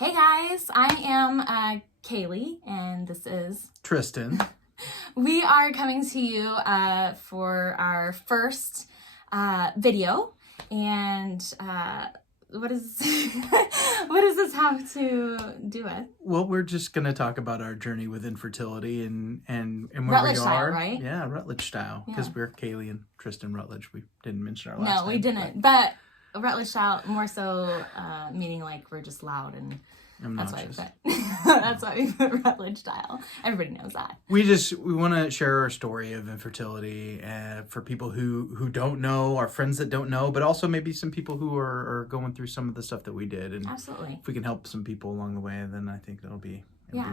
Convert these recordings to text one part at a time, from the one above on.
Hey guys, I am Kaylee, and this is Tristan. We are coming to you for our first video, and what does this have to do with? Well, we're just going to talk about our journey with infertility and where Rutledge we are. style, right? Yeah, Rutledge style. Because Yeah. we're Kaylee and Tristan Rutledge. We didn't mention our last name. No, we didn't. But Rutledge style, more so meaning like we're just loud and Obnoxious. that's why we put Rutledge style. Everybody knows that. We want to share our story of infertility for people who don't know, our friends that don't know, but also maybe some people who are going through some of the stuff that we did. And Absolutely. if we can help some people along the way, then I think it'll be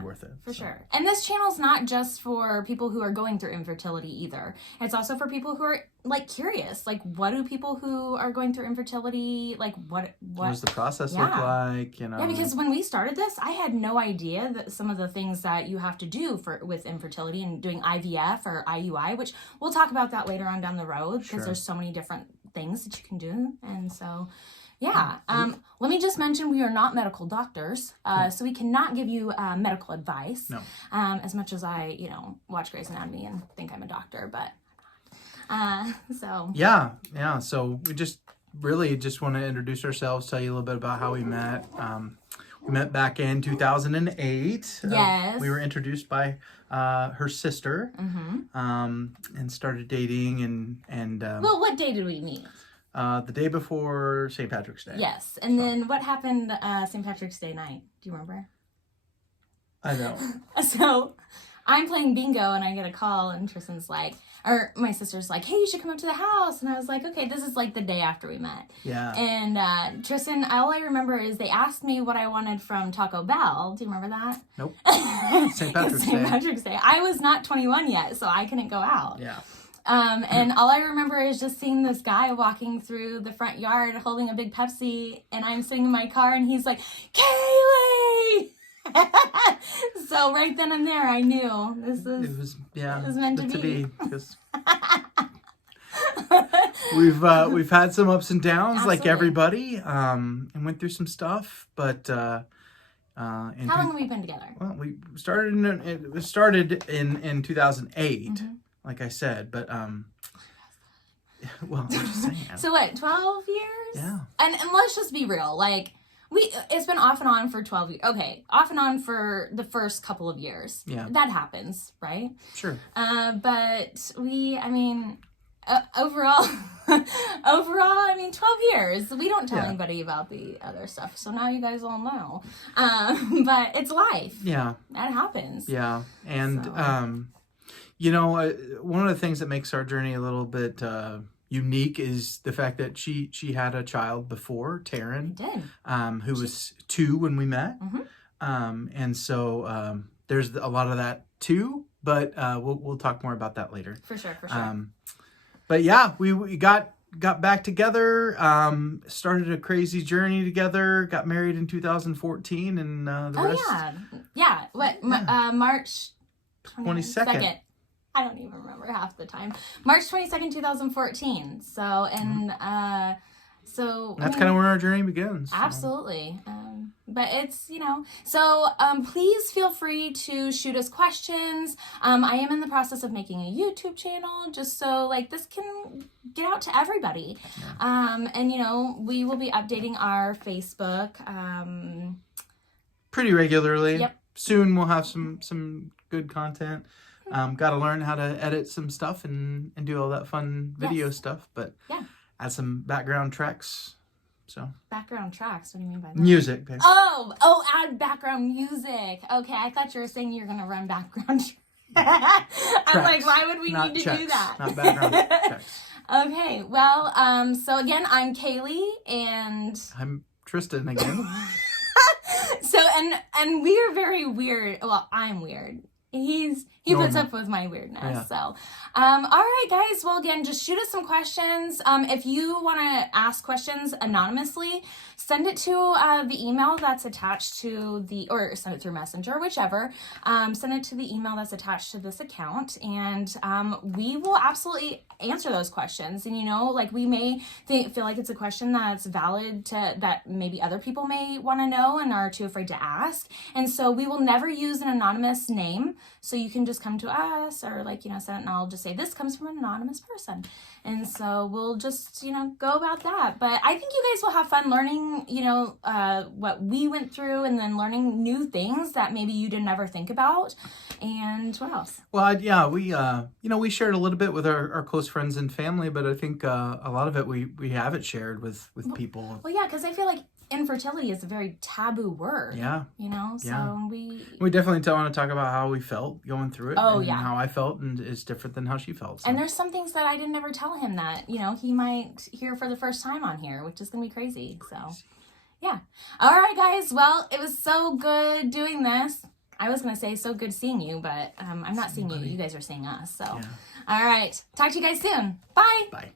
worth it. For sure. And this channel's not just for people who are going through infertility either. It's also for people who are like curious. Like, what do people who are going through infertility, like what does the process look like? You know? Yeah, because when we started this, I had no idea that some of the things that you have to do with infertility and doing IVF or IUI, which we'll talk about that later on down the road because there's so many different things that you can do. And so let me just mention we are not medical doctors, so we cannot give you medical advice. No. As much as I, watch Grey's Anatomy and think I'm a doctor, but so. Yeah. So we just want to introduce ourselves, tell you a little bit about how we met. We met back in 2008. Yes. We were introduced by her sister, and started dating and. Well, what day did we meet? The day before St. Patrick's Day. Yes. And then what happened St. Patrick's Day night? Do you remember? I know. So I'm playing bingo and I get a call and Tristan's like, or my sister's like, hey, you should come up to the house. And I was like, okay, this is like the day after we met. Yeah. And Tristan, all I remember is they asked me what I wanted from Taco Bell. Do you remember that? Nope. St. Patrick's Day. St. Patrick's Day. I was not 21 yet, so I couldn't go out. Yeah. And all I remember is just seeing this guy walking through the front yard holding a big Pepsi, and I'm sitting in my car and he's like, Kaylee! So right then and there I knew it was meant to be. Because we've had some ups and downs. Absolutely. Like everybody, and went through some stuff, but how long have we been together? Well, we started in 2008. Like I said, but well, I'm just saying. So what, 12 years? Yeah. And let's just be real, like it's been off and on for 12 years. Okay, off and on for the first couple of years. Yeah. That happens, right? Sure. But overall, 12 years. We don't tell anybody about the other stuff, so now you guys all know. But it's life. Yeah. That happens. Yeah, and So. One of the things that makes our journey a little bit unique is the fact that she had a child before, Taryn, who was 2 when we met. And so there's a lot of that too, but we'll talk more about that later. For sure. But yeah, we got back together, started a crazy journey together, got married in 2014, and the rest. Yeah. What? March 22nd. I don't even remember half the time. March 22nd, 2014. So, and, that's kind of where our journey begins. Absolutely. But it's, so, please feel free to shoot us questions. I am in the process of making a YouTube channel just so like this can get out to everybody. Yeah. And, we will be updating our Facebook, pretty regularly. Yep. Soon we'll have some good content. Got to learn how to edit some stuff and do all that fun video stuff, but add some background tracks. So background tracks. What do you mean by that? Music. Basically. Oh, add background music. Okay, I thought you were saying you're gonna run background. I'm like, why would we need to do that? Not background checks. Okay, well, so again, I'm Kaylee and I'm Tristan again. So and we are very weird. Well, I'm weird. He puts up with my weirdness. Yeah. So, all right, guys. Well, again, just shoot us some questions. If you want to ask questions anonymously, send it to the email that's attached to or send it through Messenger, whichever. Send it to the email that's attached to this account, and we will absolutely answer those questions. And like we may feel like it's a question that's valid that maybe other people may want to know and are too afraid to ask. And so we will never use an anonymous name. So you can just come to us or send it, and I'll just say this comes from an anonymous person. And so we'll just, go about that. But I think you guys will have fun learning, what we went through, and then learning new things that maybe you didn't ever think about. And what else? Well, yeah, we shared a little bit with our close friends and family, but I think a lot of it we haven't shared with people. Well, yeah, because I feel like infertility is a very taboo word. Yeah. So we definitely want to talk about how we felt going through it. Oh, and yeah. how I felt, and it's different than how she felt. So. And there's some things that I didn't ever tell him that, he might hear for the first time on here, which is going to be crazy. So, yeah. All right, guys. Well, it was so good doing this. I was going to say so good seeing you, but I'm not seeing you. You guys are seeing us. So, All right. Talk to you guys soon. Bye. Bye.